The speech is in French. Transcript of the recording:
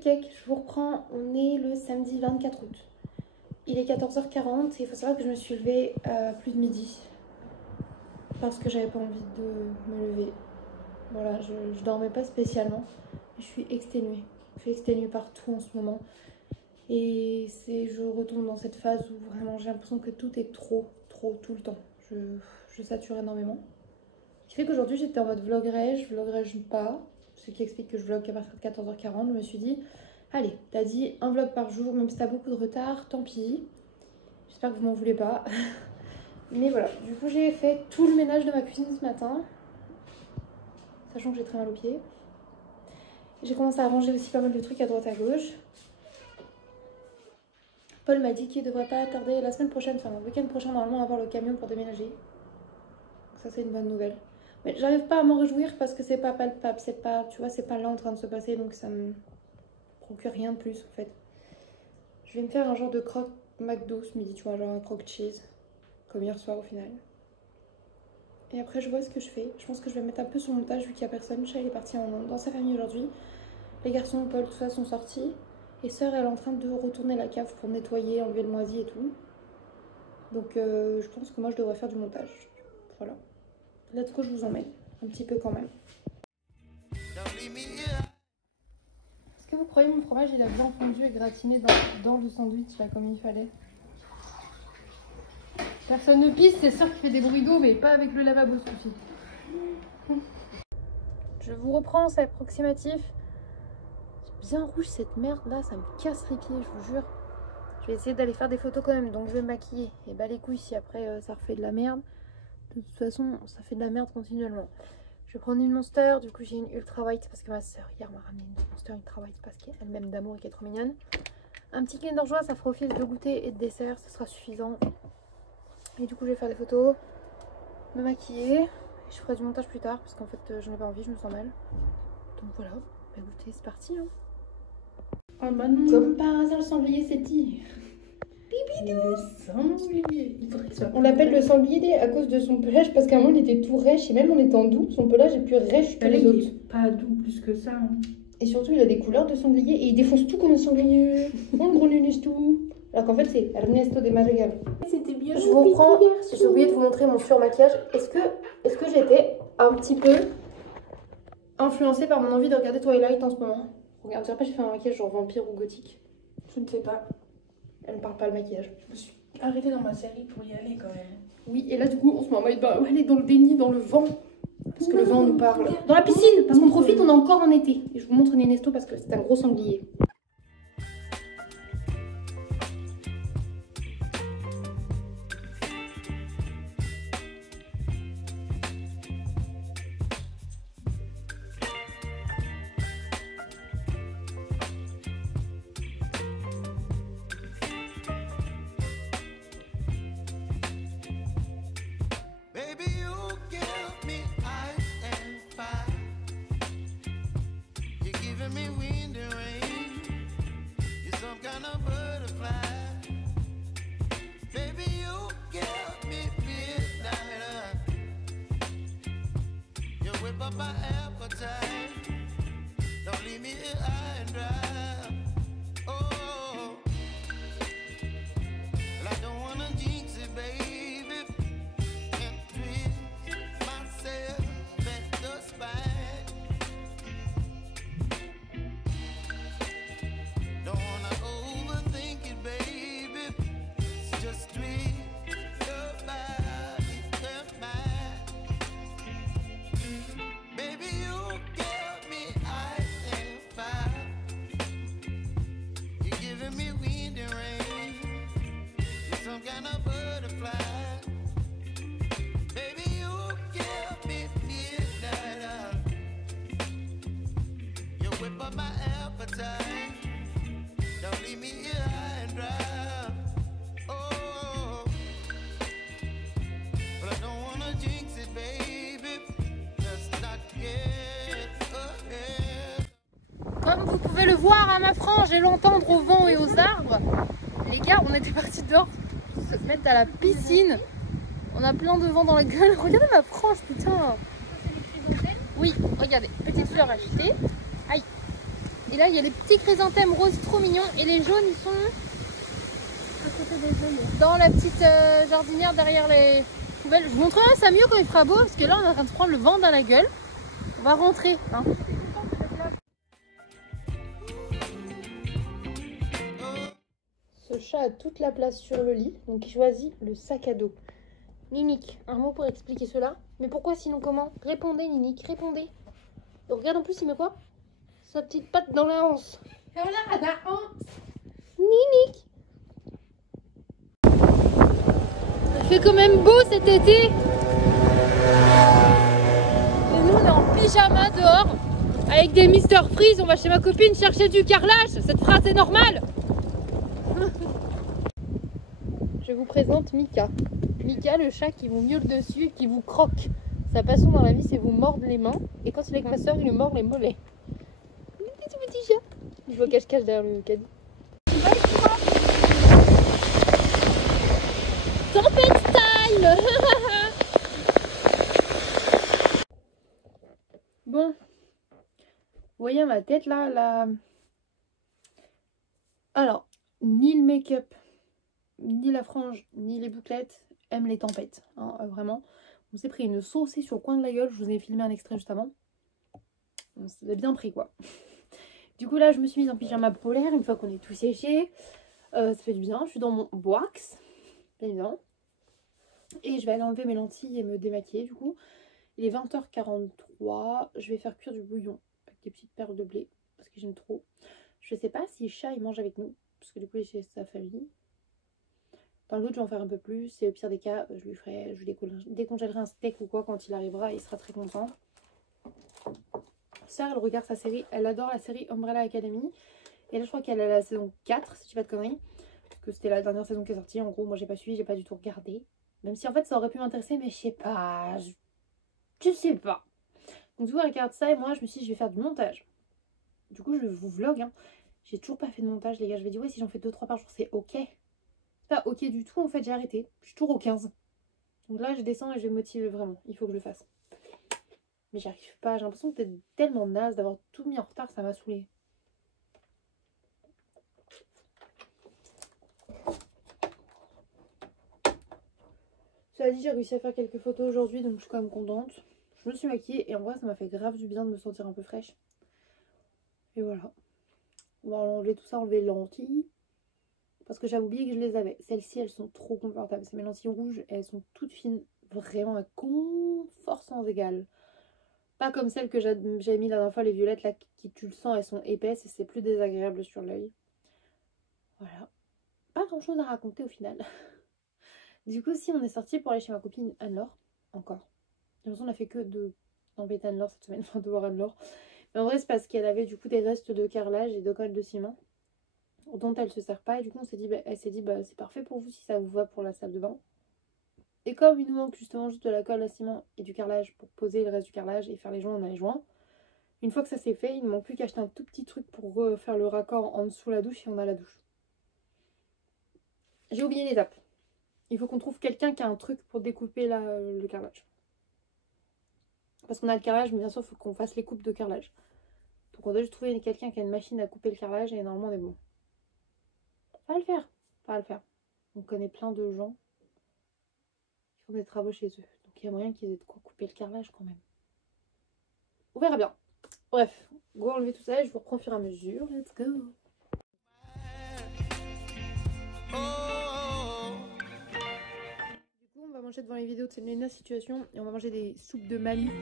de cake, je vous reprends, on est le samedi 24 août. Il est 14h40 et il faut savoir que je me suis levée plus de midi. Parce que j'avais pas envie de me lever. Voilà, je dormais pas spécialement. Je suis exténuée. Je suis exténuée partout en ce moment. Et je retombe dans cette phase où vraiment j'ai l'impression que tout est trop tout le temps. Je sature énormément. Ce qui fait qu'aujourd'hui j'étais en mode vloggerai-je pas. Ce qui explique que je vlog qu'à partir de 14h40. Je me suis dit, allez, t'as dit un vlog par jour, même si t'as beaucoup de retard, tant pis. J'espère que vous m'en voulez pas. Mais voilà, du coup j'ai fait tout le ménage de ma cuisine ce matin. Sachant que j'ai très mal aux pieds. J'ai commencé à ranger aussi pas mal de trucs à droite à gauche. Paul m'a dit qu'il devrait pas tarder la semaine prochaine, enfin le week-end prochain normalement, avoir le camion pour déménager. Donc ça c'est une bonne nouvelle. Mais j'arrive pas à m'en réjouir parce que c'est pas palpable, c'est pas, tu vois, c'est pas là en train de se passer, donc ça me procure rien de plus en fait. Je vais me faire un genre de croque McDo ce midi, tu vois, genre un croque cheese, comme hier soir au final. Et après je vois ce que je fais. Je pense que je vais mettre un peu sur le montage vu qu'il y a personne. Chat il est parti dans sa famille aujourd'hui. Les garçons, Paul, tout ça sont sortis. Et sœur elle est en train de retourner la cave pour nettoyer, enlever le moisi et tout. Donc je pense que moi je devrais faire du montage. Voilà. Let's go, je vous emmène. Un petit peu quand même. Est-ce que vous croyez mon fromage il a bien fondu et gratiné dans le sandwich là comme il fallait? Personne ne pisse, c'est sûr qu'il fait des bruits d'eau mais pas avec le lavabo ce coup-ci. Je vous reprends, c'est approximatif. C'est bien rouge cette merde là, ça me casse les pieds, je vous jure. Je vais essayer d'aller faire des photos quand même, donc je vais me maquiller. Et bah les couilles si après ça refait de la merde. De toute façon, ça fait de la merde continuellement. Je vais prendre une Monster, du coup j'ai une Ultra White parce que ma soeur hier m'a ramené une Monster Ultra White parce qu'elle m'aime d'amour et qu'elle est trop mignonne. Un petit Kinder Joie, ça fera office de goûter et de dessert, ce sera suffisant. Et du coup je vais faire des photos, me maquiller. Et je ferai du montage plus tard parce qu'en fait j'en ai pas envie, je me sens mal. Donc voilà, bah écoutez, c'est parti hein. Oh bah non. Comme par hasard, le sanglier s'étire. Le sanglier. On l'appelle le sanglier à cause de son pelage parce qu'à un moment il était tout rêche et même en étant doux, son pelage est plus rêche que les autres. Il est pas doux plus que ça. Hein. Et surtout, il a des couleurs de sanglier et il défonce tout comme un sanglier. On le grenouille tout. Alors qu'en fait, c'est Ernesto de Madrigal. C'était bien. Je vous reprends. J'ai oublié de vous montrer mon surmaquillage. Est-ce que j'ai été un petit peu influencée par mon envie de regarder Twilight en ce moment? Regarde, je dirais pas j'ai fait un maquillage genre vampire ou gothique. Je ne sais pas. Elle ne parle pas le maquillage. Je me suis arrêtée dans ma série pour y aller quand même. Oui, et là du coup on se met en mode bah elle est dans le déni, dans le vent. Parce que le vent nous parle. Dans la piscine, parce qu'on profite, on est encore en été. Et je vous montre Ernesto parce que c'est un gros sanglier. Comme vous pouvez le voir à ma frange et l'entendre au vent et aux arbres, les gars, on était partis dehors se mettre à la piscine. On a plein de vent dans la gueule. Regardez ma frange, putain. Oui, regardez, petite fleur achetée. Aïe. Et là, il y a les petits chrysanthèmes roses trop mignons. Et les jaunes, ils sont à côté des jaunes. Dans la petite jardinière derrière les poubelles. Je vous montrerai ça mieux quand il fera beau. Parce que là, on est en train de se prendre le vent dans la gueule. On va rentrer. Hein. Ce chat a toute la place sur le lit. Donc il choisit le sac à dos. Ninique, un mot pour expliquer cela. Mais pourquoi sinon comment? Répondez Ninique, répondez. Et regarde en plus il met quoi? Sa petite patte dans la hanse. Voilà, la hanse. Ninique. Il fait quand même beau cet été. Et nous on est en pyjama dehors. Avec des Mr Freeze, on va chez ma copine chercher du carrelage. Cette phrase est normale. Je vous présente Mika. Mika, le chat qui vous miaule dessus et qui vous croque. Sa passion dans la vie, c'est vous mordre les mains. Et quand il est avec ma soeur, il lui mord les mollets. Petit chat. Je vois cache-cache derrière le caddie. Tempête time. Bon. Vous voyez ma tête là. Alors, ni le make-up, ni la frange, ni les bouclettes aiment les tempêtes. Hein, vraiment. On s'est pris une saucée sur le coin de la gueule. Je vous ai filmé un extrait juste avant. On s'est bien pris quoi. Du coup là je me suis mise en pyjama polaire une fois qu'on est tout séché. Ça fait du bien. Je suis dans mon box. Bien évidemment. Et je vais aller enlever mes lentilles et me démaquiller du coup. Il est 20h43. Je vais faire cuire du bouillon avec des petites perles de blé. Parce que j'aime trop. Je sais pas si chat il mange avec nous. Parce que du coup il est chez sa famille. Dans l'autre je vais en faire un peu plus. Et au pire des cas je lui décongèlerai un steak ou quoi quand il arrivera. Il sera très content. Sœur elle regarde sa série. Elle adore la série Umbrella Academy. Et là je crois qu'elle a la saison 4 si je dis pas de conneries. Parce que c'était la dernière saison qui est sortie. En gros moi j'ai pas suivi, j'ai pas du tout regardé. Même si en fait ça aurait pu m'intéresser mais je sais pas. Je sais pas. Donc du coup elle regarde ça et moi je me suis dit je vais faire du montage. Du coup je vous vlog hein. J'ai toujours pas fait de montage les gars. Je vais dire ouais si j'en fais 2-3 par jour c'est ok. Pas ok du tout en fait, j'ai arrêté. Je suis toujours au 15. Donc là je descends et je vais me motiver vraiment. Il faut que je le fasse. Mais j'y arrive pas. J'ai l'impression d'être tellement naze d'avoir tout mis en retard. Ça m'a saoulée. Cela dit j'ai réussi à faire quelques photos aujourd'hui. Donc je suis quand même contente. Je me suis maquillée et en vrai ça m'a fait grave du bien de me sentir un peu fraîche. Et voilà. On va enlever tout ça, enlever les lentilles. Parce que j'avais oublié que je les avais. Celles-ci, elles sont trop confortables. C'est mes lentilles rouges et elles sont toutes fines. Vraiment un confort sans égal. Pas comme celles que j'avais mis la dernière fois, les violettes là, qui tu le sens, elles sont épaisses et c'est plus désagréable sur l'œil. Voilà. Pas grand chose à raconter au final. Du coup, si on est sorti pour aller chez ma copine Anne-Laure, encore. De toute façon, on a fait que d'embêter Anne-Laure cette semaine, enfin de voir Anne-Laure. Mais en vrai, c'est parce qu'elle avait du coup des restes de carrelage et de colle de ciment dont elle se sert pas et du coup on s'est dit elle s'est dit c'est parfait pour vous si ça vous va pour la salle de bain. Et comme il nous manque justement juste de la colle à ciment et du carrelage pour poser le reste du carrelage et faire les joints, on a les joints. Une fois que ça c'est fait, il ne manque plus qu'acheter un tout petit truc pour faire le raccord en dessous la douche et on a la douche. J'ai oublié l'étape. Il faut qu'on trouve quelqu'un qui a un truc pour découper le carrelage. Parce qu'on a le carrelage mais bien sûr il faut qu'on fasse les coupes de carrelage. Donc on doit juste trouver quelqu'un qui a une machine à couper le carrelage et normalement on est bon. Ça va le faire, ça va le faire. On connaît plein de gens qui font des travaux chez eux. Donc il y a moyen qu'ils aient de quoi couper le carrelage quand même. On verra bien. Bref, go enlever tout ça et je vous reprends au fur et à mesure. Let's go. Du coup on va manger devant les vidéos de Selena Situation et on va manger des soupes de Manu.